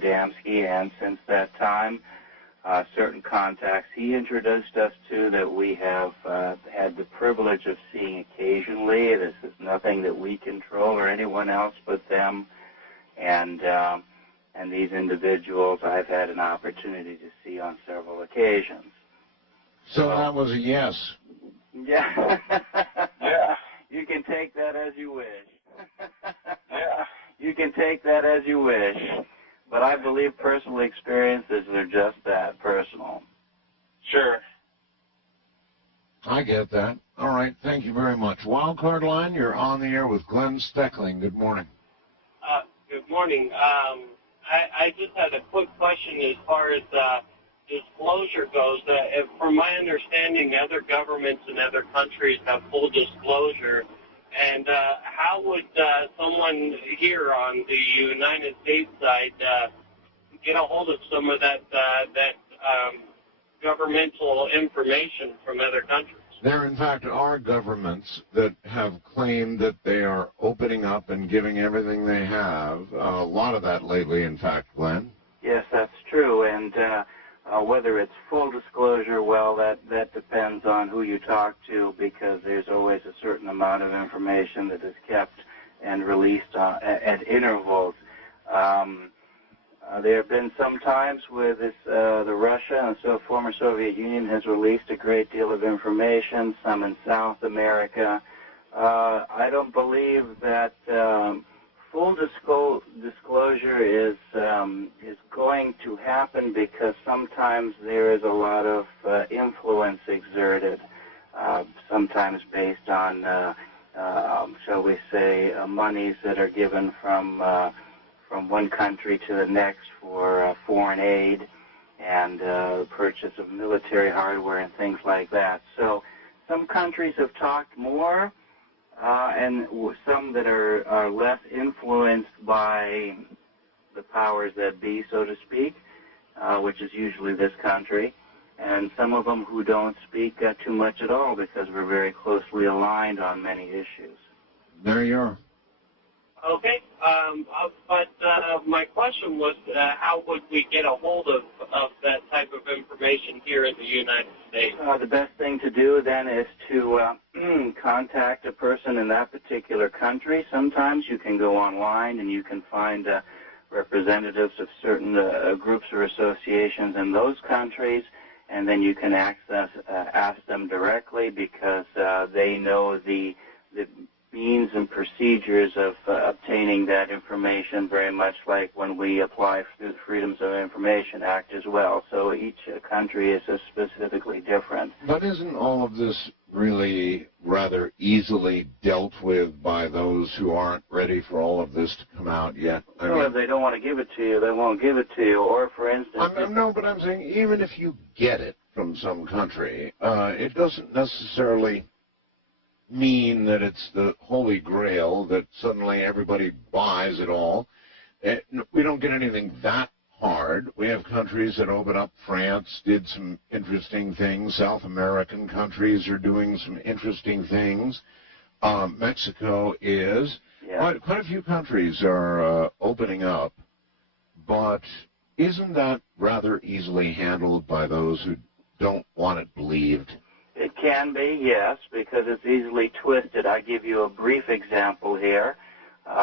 Adamski, and since that time, certain contacts he introduced us to that we have had the privilege of seeing occasionally. This is nothing that we control or anyone else but them. And these individuals I've had an opportunity to see on several occasions. So that was a yes. Yeah. Yeah. You can take that as you wish. Yeah. You can take that as you wish. But I believe personal experiences are just that, personal. Sure. I get that. All right. Thank you very much. Wildcard line, you're on the air with Glenn Steckling. Good morning. Good morning. I just had a quick question as far as disclosure goes. From my understanding, other governments and other countries have full disclosure. And how would someone here on the United States side get a hold of some of that governmental information from other countries? There, in fact, are governments that have claimed that they are opening up and giving everything they have. A lot of that lately, in fact, Glenn. Yes, that's true. And whether it's full disclosure, well, that depends on who you talk to, because there's always a certain amount of information that is kept and released at intervals. There have been some times where the Russia and so former Soviet Union has released a great deal of information, some in South America. I don't believe that full disclosure is going to happen, because sometimes there is a lot of influence exerted, sometimes based on, shall we say, monies that are given from one country to the next for foreign aid and purchase of military hardware and things like that. So some countries have talked more, and some that are less influenced by the powers that be, so to speak, which is usually this country, and some of them who don't speak too much at all, because we're very closely aligned on many issues. There you are. Okay, but my question was, how would we get a hold of that type of information here in the United States? The best thing to do then is to contact a person in that particular country. Sometimes you can go online and you can find representatives of certain groups or associations in those countries, and then you can ask them directly, because they know the means and procedures of obtaining that information, very much like when we apply through the Freedoms of Information Act as well. So each country is specifically different. But isn't all of this really rather easily dealt with by those who aren't ready for all of this to come out yet? Well, if they don't want to give it to you, they won't give it to you. Or, for instance... No, but I'm saying even if you get it from some country, it doesn't necessarily mean that it's the Holy Grail, that suddenly everybody buys it all. We don't get anything that hard. We have countries that open up. France did some interesting things. South American countries are doing some interesting things. Mexico is. Yeah. Quite a few countries are opening up, but isn't that rather easily handled by those who don't want it believed? It can be, yes, because it's easily twisted. I'll give you a brief example here.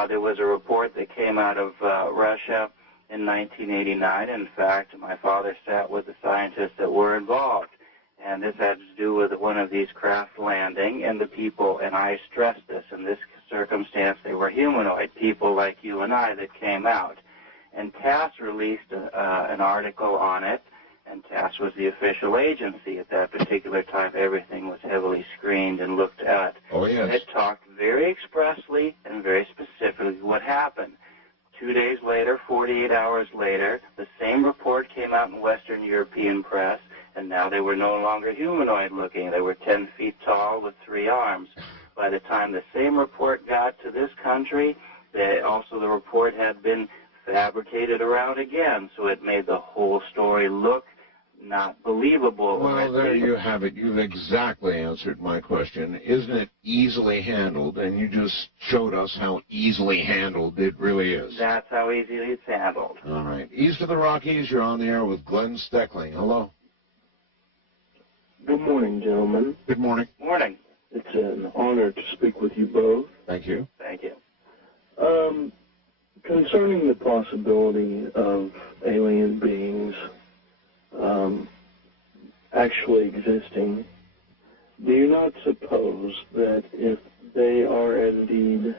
There was a report that came out of Russia in 1989. In fact, my father sat with the scientists that were involved, and this had to do with one of these craft landing, and the people, and I stress this, in this circumstance, they were humanoid people like you and I that came out. And TASS released an article on it, and TASS was the official agency at that particular time. Everything was heavily screened and looked at. Oh, yes. And it talked very expressly and very specifically what happened. 2 days later, 48 hours later, the same report came out in Western European press, and now they were no longer humanoid-looking. They were 10 feet tall with 3 arms. By the time the same report got to this country, also the report had been fabricated around again, so it made the whole story look not believable. Well, there you have it. You've exactly answered my question. Isn't it easily handled? And you just showed us how easily handled it really is. That's how easily it's handled. All right. East of the Rockies, you're on the air with Glenn Steckling. Hello. Good morning, gentlemen. Good morning. Morning. It's an honor to speak with you both. Thank you. Thank you. Concerning the possibility of alien beings actually existing, do you not suppose that if they are indeed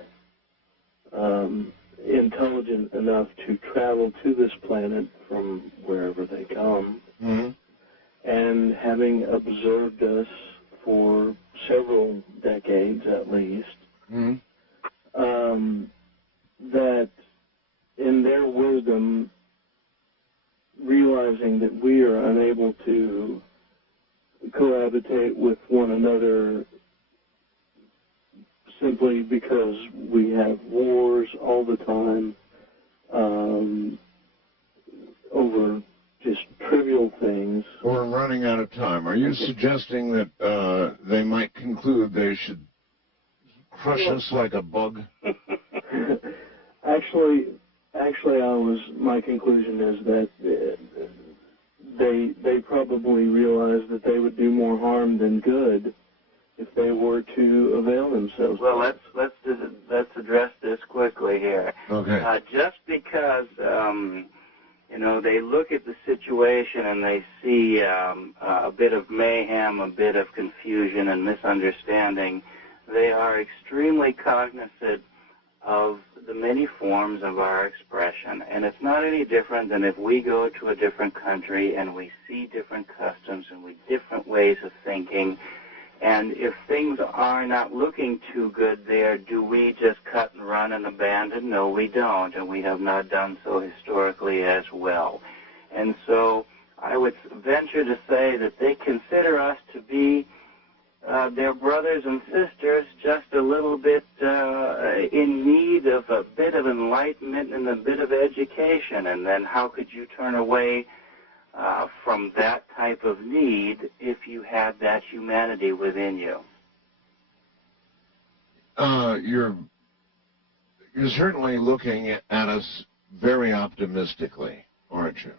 intelligent enough to travel to this planet from wherever they come, and having observed us for several decades at least, that in their wisdom, realizing that we are unable to cohabitate with one another simply because we have wars all the time over just trivial things. We're running out of time. Are you suggesting that they might conclude they should crush us like a bug? Actually, my conclusion is that they probably realize that they would do more harm than good if they were to avail themselves. Well, let's address this quickly here. Okay. Just because they look at the situation and they see a bit of mayhem, a bit of confusion and misunderstanding, they are extremely cognizant of the many forms of our expression. And it's not any different than if we go to a different country and we see different customs and different ways of thinking. And if things are not looking too good there, do we just cut and run and abandon? No, we don't, and we have not done so historically as well. And so I would venture to say that they consider us to be their brothers and sisters, just a little bit in need of a bit of enlightenment and a bit of education. And then how could you turn away from that type of need if you had that humanity within you? You're certainly looking at us very optimistically, aren't you?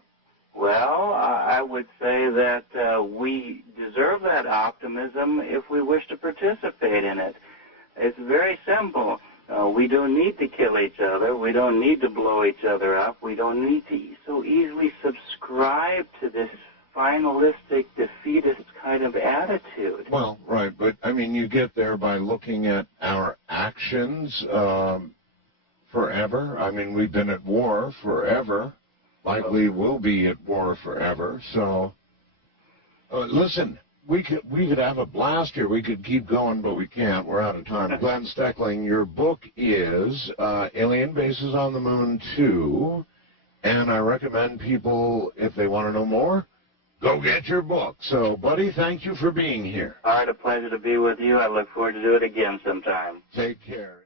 Well, I would say that we deserve that optimism if we wish to participate in it. It's very simple. We don't need to kill each other. We don't need to blow each other up. We don't need to so easily subscribe to this finalistic, defeatist kind of attitude. Well, right, but, I mean, you get there by looking at our actions forever. I mean, we've been at war forever. Likely will be at war forever. So, listen, we could have a blast here. We could keep going, but we can't. We're out of time. Glenn Steckling, your book is Alien Bases on the Moon 2, and I recommend people, if they want to know more, go get your book. So, buddy, thank you for being here. All right, a pleasure to be with you. I look forward to do it again sometime. Take care.